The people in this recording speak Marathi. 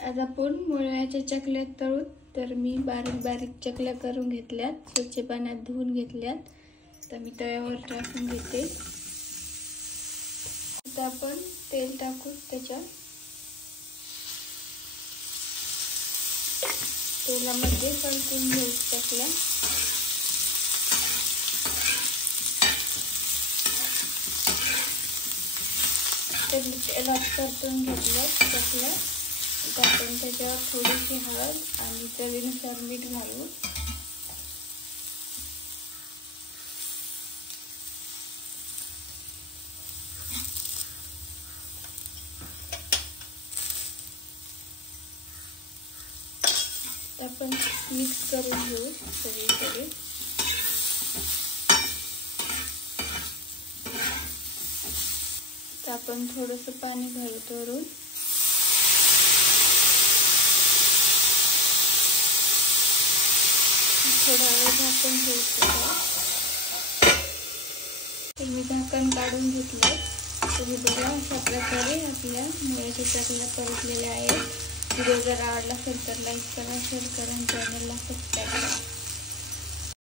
आज आपण मुळ्याच्या चकल्या तळू. तर मी बारीक बारीक चकल्या करून घेतल्यात, स्वच्छ पाण्यात धुवून घेतल्यात. तर मी तव्यावर टाकून घेते. आता आपण तेल टाकू. त्याच्यात तेलामध्ये परतून घेऊ चकल्या. तेलात परतून घेतलं चकल्या. आता आपण त्याच्यावर थोडीशी हळद आणि चवीनुसार मीठ घालू. आपण मिक्स करून घेऊ सगळीकडे. तर आपण थोडंसं पाणी घालू तळून. थोडा वेळ झाकण ठेवतो. तर मी झाकण काढून घेतलं. तुम्ही बघा अशा प्रकारे आपल्या मुळ्याच्या चकल्या परतलेल्या आहेत. व्हिडिओ जर आवडला असेल तर लाईक करा, शेअर करा आणि चॅनलला सबस्क्राईब करा.